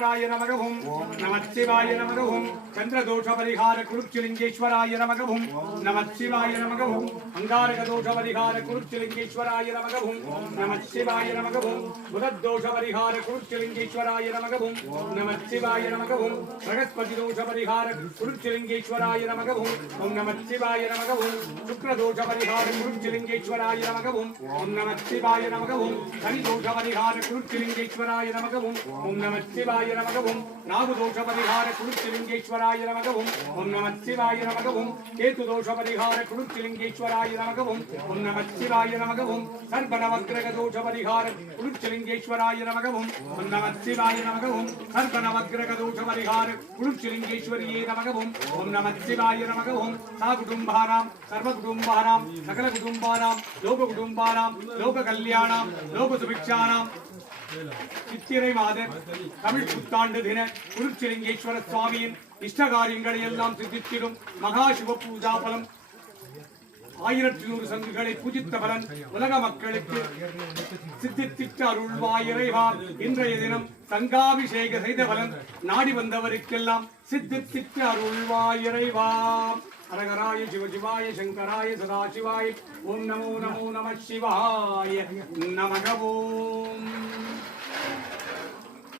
சிலிங்கேஸ்வராய நமக ஓம் நமச்சிவாய நமக ஓம் சந்திரதோஷ பரிகார குருச்சிலிங்கேஸ்வராய நமக ஓம் நமச்சிவாய நமக ஓம் அங்காரக தோஷ பரிகார குருச்சிலிங்கேஸ்வராய நமக ஓம் நமச்சிவாய நமக ஓம் புதத்தோஷ பரிகார குருச்சிலிங்கேஸ்வராய நமக ஓம் நமச்சிவாய நமக ஓம் பிரகஸ்பதி தோஷ பரிகார குருச்சிலிங்கேஸ்வராய நமக ஓம் நமச்சிவாய நமக ஓம் சுக்ரதோஷ பரிகார குருச்சிலிங்கேஸ்வராய நமக ஓம் நமச்சிவாய நமக ஓம் சனிதோஷ பரிகார குருச்சிலிங்கேஸ்வராய நமக ஓம் நமச்சிவாய நமக ஓம் ராகுதோஷ பரிகார குருச்சிலிங்கேஸ்வராய நமக ஓம் நமச்சிவாய நமக ஓம் கேதுதோஷ பரிகார குருச்சிலிங்கேஸ்வராய நமக ஓம் நமச்சிவாய நமக ஓம் சர்வநவக்கிரக தோஷ பரிகார குருச்சிலிங்கேஸ்வராய நமக ஓம் நமச்சிவாய நமக ஓம் சர்வநவக்கிரக தோஷ பரிகார குருச்சிலிங்கேஸ்வரியே நமக ஓம் நமச்சிவாய நமக ஓம் சாகுடும்பானாம் சர்வகுடும்பானாம் சகல குடும்பானாம் லோக குடும்பானாம் லோக கல்யாணாம் லோக சுபிக்ஷானாம் சித்திரை மாத தமிழ் புத்தாண்டு தின குருச்சிலிங்கேஸ்வர சுவாமியின் இஷ்டகாரியங்களை எல்லாம் சித்தித்திடும் மகா சிவ பூஜா பலம் 1100 சங்குகளை பூஜித்த பலன் உலக மக்களுக்கு சித்தித்திட்டு அருள்வாயிறைவா. இன்றைய தினம் சங்காபிஷேக செய்த பலன் நாடி வந்தவருக்கெல்லாம் சித்தித்திட்டு அருள்வாயிறைவா. ஹரஹராய சிவசிவாய சங்கராய சதாசிவாய ஓம் நமோ நமோ நம சிவாய நமக ஓம்.